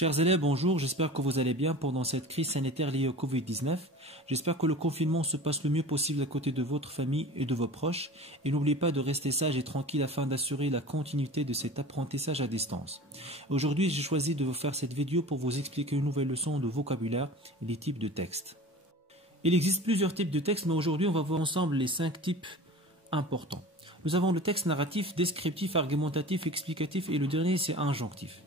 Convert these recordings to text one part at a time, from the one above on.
Chers élèves, bonjour, j'espère que vous allez bien pendant cette crise sanitaire liée au Covid-19. J'espère que le confinement se passe le mieux possible à côté de votre famille et de vos proches. Et n'oubliez pas de rester sage et tranquille afin d'assurer la continuité de cet apprentissage à distance. Aujourd'hui, j'ai choisi de vous faire cette vidéo pour vous expliquer une nouvelle leçon de vocabulaire et les types de textes. Il existe plusieurs types de textes, mais aujourd'hui, on va voir ensemble les 5 types importants. Nous avons le texte narratif, descriptif, argumentatif, explicatif et le dernier, c'est injonctif.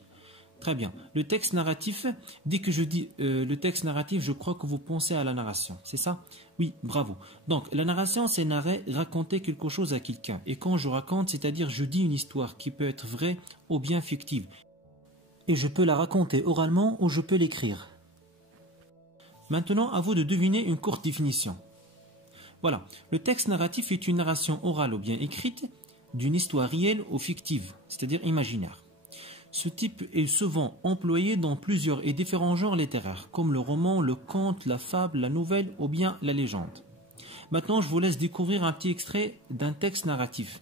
Très bien. Le texte narratif, dès que je dis le texte narratif, je crois que vous pensez à la narration. C'est ça? Oui, bravo. Donc, la narration, c'est narrer, raconter quelque chose à quelqu'un. Et quand je raconte, c'est-à-dire je dis une histoire qui peut être vraie ou bien fictive. Et je peux la raconter oralement ou je peux l'écrire. Maintenant, à vous de deviner une courte définition. Voilà. Le texte narratif est une narration orale ou bien écrite d'une histoire réelle ou fictive, c'est-à-dire imaginaire. Ce type est souvent employé dans plusieurs et différents genres littéraires, comme le roman, le conte, la fable, la nouvelle ou bien la légende. Maintenant, je vous laisse découvrir un petit extrait d'un texte narratif.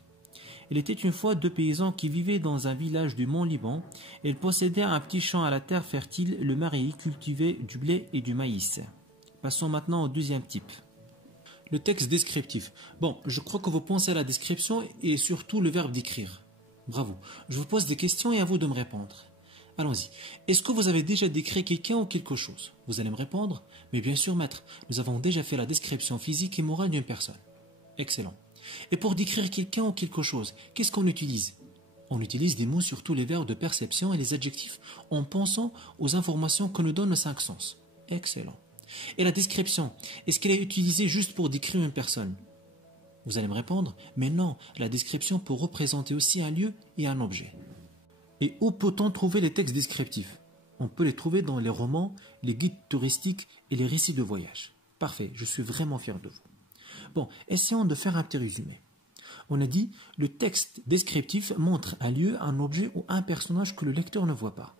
Il était une fois 2 paysans qui vivaient dans un village du Mont-Liban. Ils possédaient un petit champ à la terre fertile, le mari y cultivait du blé et du maïs. Passons maintenant au deuxième type. Le texte descriptif. Bon, je crois que vous pensez à la description et surtout le verbe d'écrire. Bravo. Je vous pose des questions et à vous de me répondre. Allons-y. Est-ce que vous avez déjà décrit quelqu'un ou quelque chose? Vous allez me répondre. Mais bien sûr, maître, nous avons déjà fait la description physique et morale d'une personne. Excellent. Et pour décrire quelqu'un ou quelque chose, qu'est-ce qu'on utilise? On utilise des mots sur tous les verbes de perception et les adjectifs en pensant aux informations que nous donnent nos 5 sens. Excellent. Et la description, est-ce qu'elle est utilisée juste pour décrire une personne? Vous allez me répondre, mais non, la description peut représenter aussi un lieu et un objet. Et où peut-on trouver les textes descriptifs? On peut les trouver dans les romans, les guides touristiques et les récits de voyage. Parfait, je suis vraiment fier de vous. Bon, essayons de faire un petit résumé. On a dit, le texte descriptif montre un lieu, un objet ou un personnage que le lecteur ne voit pas.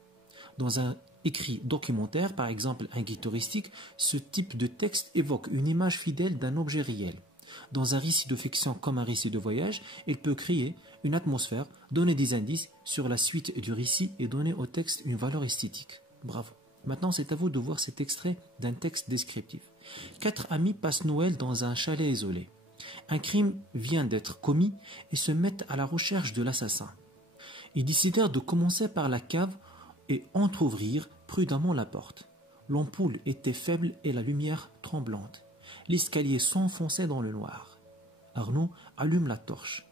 Dans un écrit documentaire, par exemple un guide touristique, ce type de texte évoque une image fidèle d'un objet réel. Dans un récit de fiction comme un récit de voyage, il peut créer une atmosphère, donner des indices sur la suite du récit et donner au texte une valeur esthétique. Bravo. Maintenant, c'est à vous de voir cet extrait d'un texte descriptif. 4 amis passent Noël dans un chalet isolé. Un crime vient d'être commis et se mettent à la recherche de l'assassin. Ils décidèrent de commencer par la cave et entr'ouvrir prudemment la porte. L'ampoule était faible et la lumière tremblante. L'escalier s'enfonçait dans le noir. Arnaud allume la torche,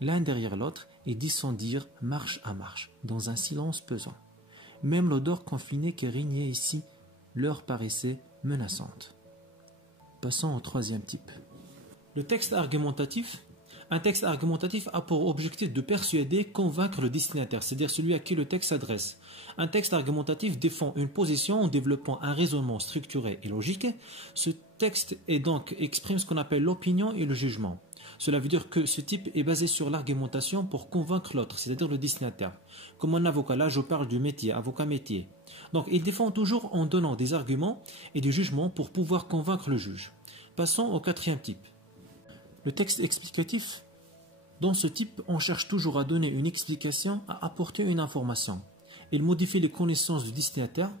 l'un derrière l'autre, et descendirent marche à marche, dans un silence pesant. Même l'odeur confinée qui régnait ici leur paraissait menaçante. Passons au 3e type. Le texte argumentatif. Un texte argumentatif a pour objectif de persuader, convaincre le destinataire, c'est-à-dire celui à qui le texte s'adresse. Un texte argumentatif défend une position en développant un raisonnement structuré et logique. Ce texte exprime ce qu'on appelle l'opinion et le jugement. Cela veut dire que ce type est basé sur l'argumentation pour convaincre l'autre, c'est-à-dire le destinataire. Comme un avocat, là je parle du métier, avocat-métier. Donc il défend toujours en donnant des arguments et des jugements pour pouvoir convaincre le juge. Passons au 4e type. Le texte explicatif. Dans ce type, on cherche toujours à donner une explication, à apporter une information. Il modifie les connaissances du destinataire.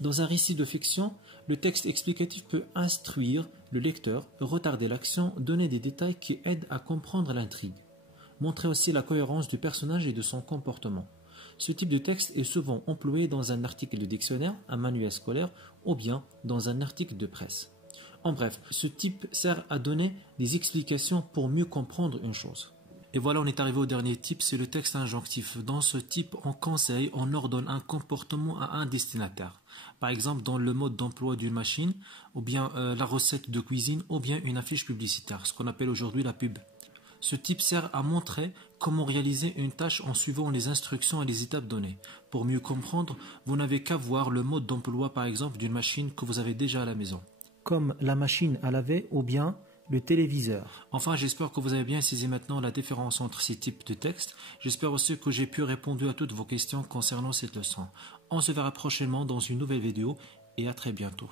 Dans un récit de fiction, le texte explicatif peut instruire le lecteur, retarder l'action, donner des détails qui aident à comprendre l'intrigue. Montrer aussi la cohérence du personnage et de son comportement. Ce type de texte est souvent employé dans un article de dictionnaire, un manuel scolaire ou bien dans un article de presse. En bref, ce type sert à donner des explications pour mieux comprendre une chose. Et voilà, on est arrivé au dernier type, c'est le texte injonctif. Dans ce type, on conseille, on ordonne un comportement à un destinataire. Par exemple, dans le mode d'emploi d'une machine, ou bien la recette de cuisine, ou bien une affiche publicitaire, ce qu'on appelle aujourd'hui la pub. Ce type sert à montrer comment réaliser une tâche en suivant les instructions et les étapes données. Pour mieux comprendre, vous n'avez qu'à voir le mode d'emploi, par exemple, d'une machine que vous avez déjà à la maison. Comme la machine à laver ou bien le téléviseur. Enfin, j'espère que vous avez bien saisi maintenant la différence entre ces types de textes. J'espère aussi que j'ai pu répondre à toutes vos questions concernant cette leçon. On se verra prochainement dans une nouvelle vidéo et à très bientôt.